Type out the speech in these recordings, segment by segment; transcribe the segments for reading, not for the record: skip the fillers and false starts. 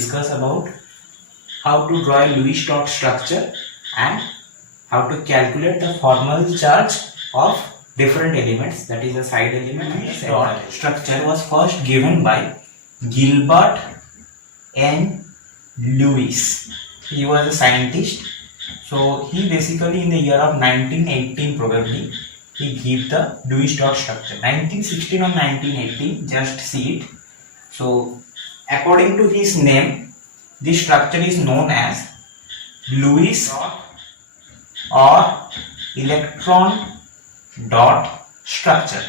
discuss about how to draw a Lewis dot structure and how to calculate the formal charge of different elements, that is a side element. Lewis dot structure was first given by Gilbert N. Lewis. He was a scientist. So he basically in the year of 1918 probably he gave the Lewis dot structure. 1916 or 1918, just see it. So according to his name, this structure is known as Lewis dot or electron dot structure.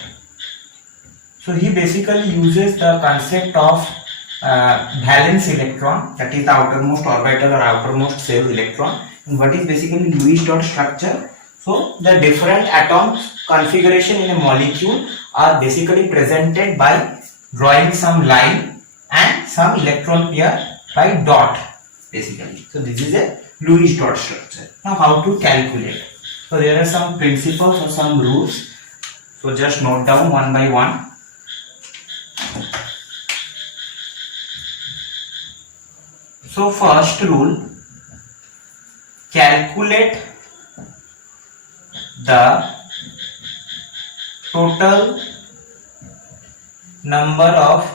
So he basically uses the concept of valence electron, that is the outermost orbital or outermost shell electron. And what is basically Lewis dot structure? So the different atoms configuration in a molecule are basically presented by drawing some line and some electron pair by dot basically. So this is a Lewis dot structure. Now how to calculate? So there are some principles or some rules. So just note down one by one. So first rule, calculate the total number of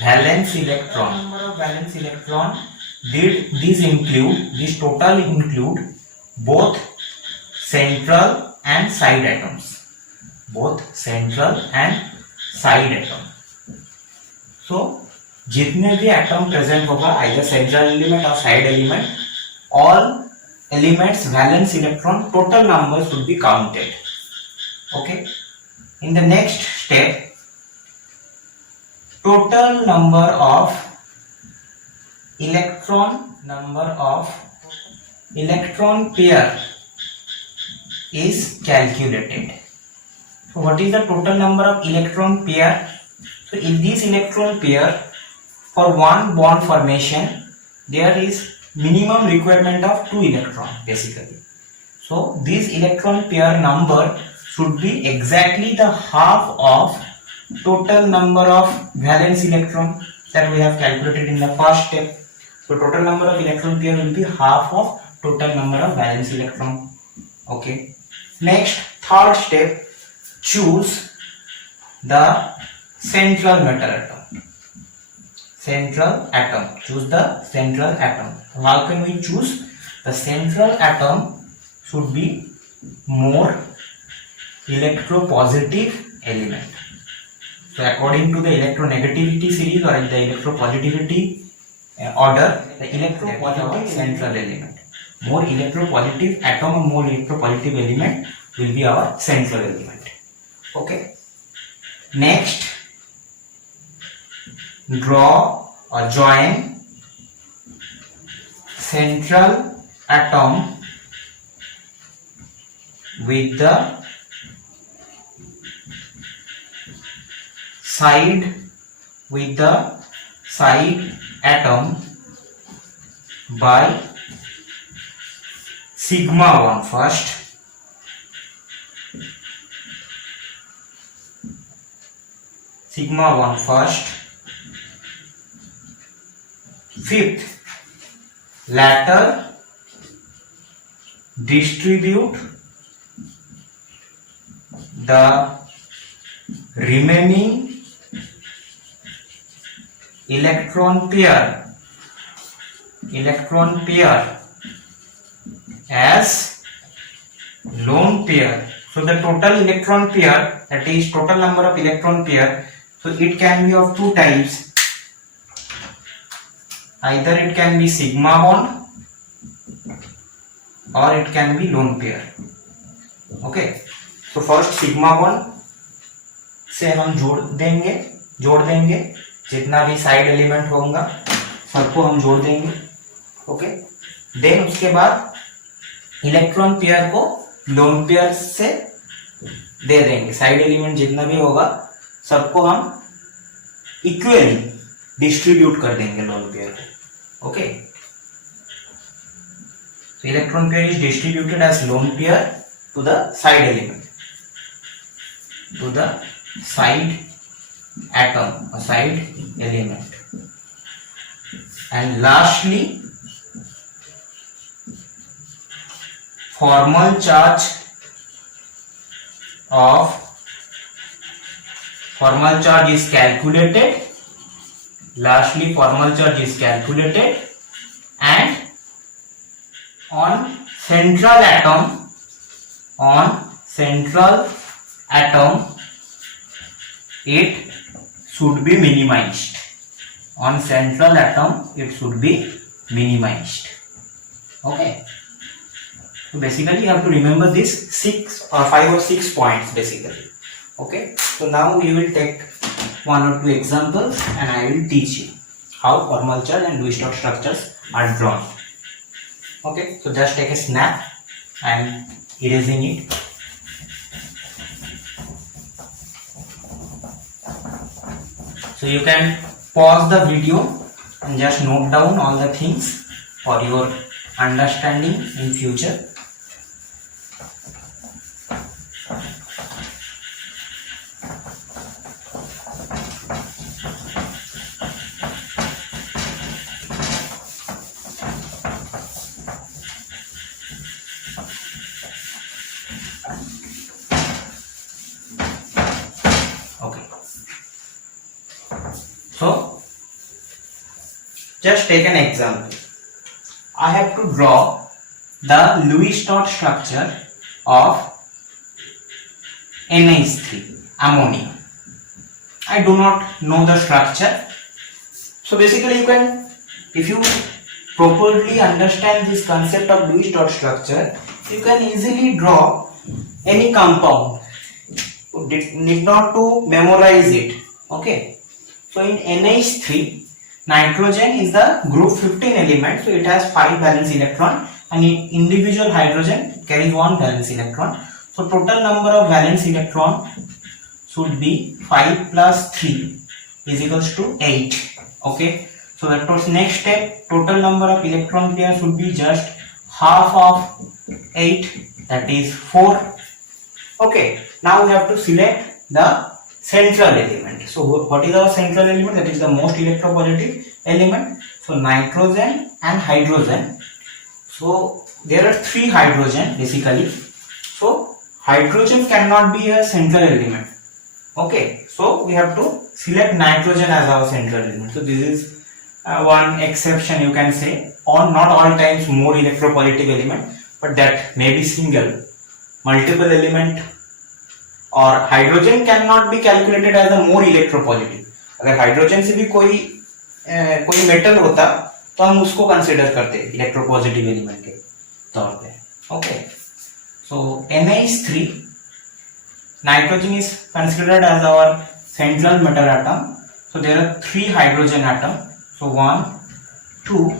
valence electron. Did this include, this total include both central and side atoms. Both central and side atom. So जितने भी atom present होगा either central element और side element, all elements valence electron total numbers should be counted. Okay, in the next step, total number of electron pair is calculated. So what is the total number of electron pair? So in this electron pair, for one bond formation there is minimum requirement of 2 electrons basically. So this electron pair number should be exactly the half of total number of valence electron that we have calculated in the first step. So total number of electron pair will be half of total number of valence electron. Okay. Next, third step, choose the central metal atom. Choose the central atom. How can we choose? The central atom should be more electropositive element. So according to the electronegativity series or the electropositivity order, the electropositive central element. More electropositive atom or more electropositive element will be our central element. Okay. Next, draw or join central atom with the side atom by sigma 1 first. Fifth, latter distribute the remaining electron pair as lone pair. So the total electron pair, that is total number of electron pair, so it can be of two types. Either it can be sigma bond or it can be lone pair. Okay, so first sigma bond से हम जोड़ देंगे जितना भी side element होगा सबको हम जोड़ देंगे. ओके, देन उसके बाद इलेक्ट्रॉन पेयर को लोन पेयर से दे देंगे. साइड एलिमेंट जितना भी होगा सबको हम इक्वली डिस्ट्रीब्यूट कर देंगे लोन पेयर को. Okay, so electron pair is distributed as lone pair to the side element, to the side atom or side element. and lastly formal charge is calculated. Lastly, formal charge is calculated, and on central atom it should be minimized. On central atom it should be minimized. Okay. So basically you have to remember this 5 or 6 points basically. Okay. So now we will take 1 or 2 examples and I will teach you how formal charge and Lewis-Dot structures are drawn. Okay. So just take a snap. I am erasing it. So you can pause the video and just note down all the things for your understanding in future. Okay. So just take an example. I have to draw the Lewis-Dot structure of NH3 ammonia. I do not know the structure. So basically you can, if you properly understand this concept of Lewis-Dot structure, you can easily draw any compound. You need not to memorize it. Okay. So in NH3, nitrogen is the group 15 element, so it has 5 valence electron, and in individual hydrogen carries 1 valence electron. So total number of valence electron should be 5 plus 3 is equals to 8. Okay. So that was next step. Total number of electron pairs should be just half of 8, that is 4. Okay. Now we have to select the central element. So what is our central element? That is the most electropositive element. So nitrogen and hydrogen. So there are 3 hydrogen basically. So hydrogen cannot be a central element. Okay. So we have to select nitrogen as our central element. So this is one exception you can say. On not all times more electropositive element, but that may be single. Multiple element और hydrogen can not be calculated as a more electropositive. अगर hydrogen से भी कोई metal होता तो हम उसको consider करते इलेक्ट्रोपॉजिटिव एलिमेंट के तौर पे. Okay. So NH3 nitrogen is considered as our central metal atom. So there are 3 hydrogen atom. So 1, 2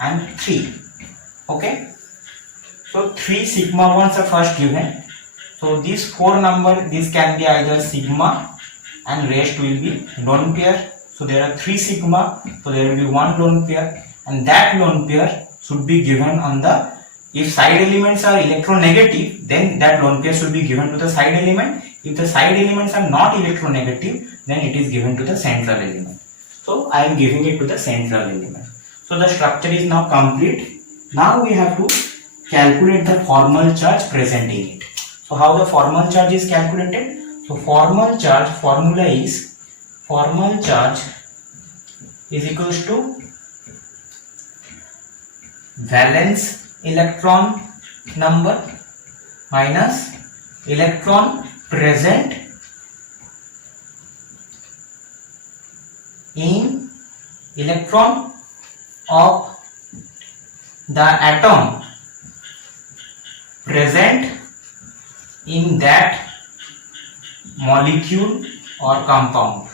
and 3. Okay. So 3 sigma bonds are first given. So these 4 number, this can be either sigma and rest will be lone pair. So there are 3 sigma, so there will be 1 lone pair, and that lone pair should be given on the, if side elements are electronegative, then that lone pair should be given to the side element. If the side elements are not electronegative, then it is given to the central element. So I am giving it to the central element. So the structure is now complete. Now we have to calculate the formal charge present in it. So how the formal charge is calculated? So formal charge formula is formal charge is equals to valence electron number minus electron present in electron of the atom present in that molecule or compound.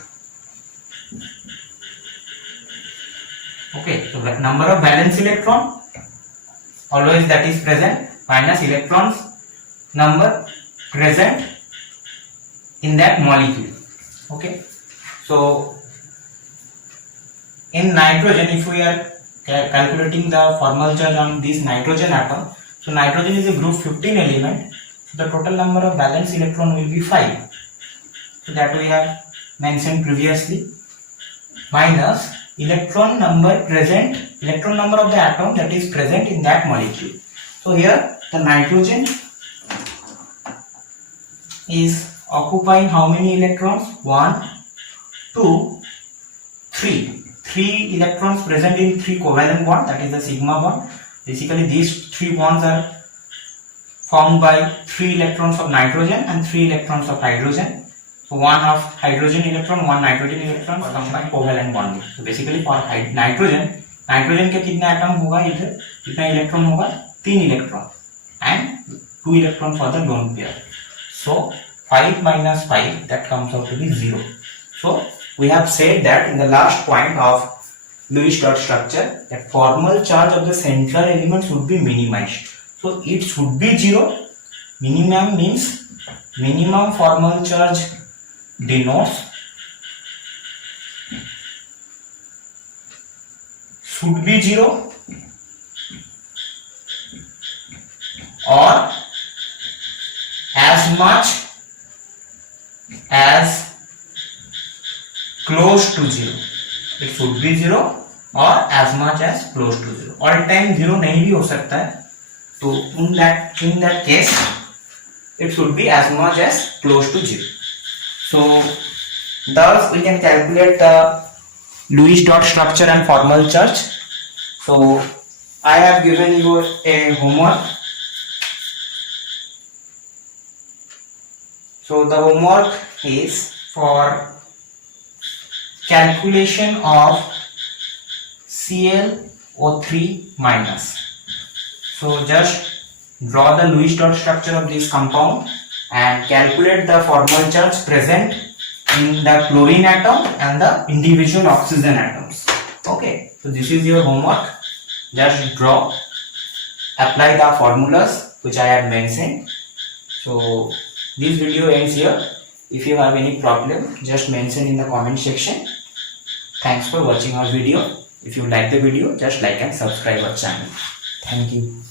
Okay, so the number of valence electron always that is present minus electrons number present in that molecule. Okay, so in nitrogen, if we are calculating the formal charge on this nitrogen atom, so nitrogen is a group 15 element. So the total number of valence electron will be 5. So that we have mentioned previously, minus electron number of the atom that is present in that molecule. So here the nitrogen is occupying how many electrons? 1, 2, 3. 3 electrons present in 3 covalent bond, that is the sigma bond. Basically these 3 bonds are formed by 3 electrons of nitrogen and 3 electrons of hydrogen. So 1 of hydrogen electron, 1 nitrogen electron formed by covalent bonding. So basically for nitrogen के कितना atom होगा इधर, कितना electron होगा? 3 electron and 2 electron for the lone pair. So 5 minus 5, that comes out to be 0. So we have said that in the last point of Lewis dot structure that formal charge of the central elements would be minimized. So it should be 0. Minimum means minimum formal charge denotes should be 0 or as much as close to 0. It should be 0 or as much as close to 0. All time 0 नहीं भी हो सकता है. So in that case it should be as much as close to 0. So thus we can calculate the Lewis dot structure and formal charge. So I have given you a homework. So the homework is for calculation of ClO3 minus. So just draw the Lewis dot structure of this compound and calculate the formal charge present in the chlorine atom and the individual oxygen atoms. Okay, so this is your homework. Just draw, apply the formulas which I have mentioned. So this video ends here. If you have any problem, just mention in the comment section. Thanks for watching our video. If you like the video, just like and subscribe our channel. Thank you.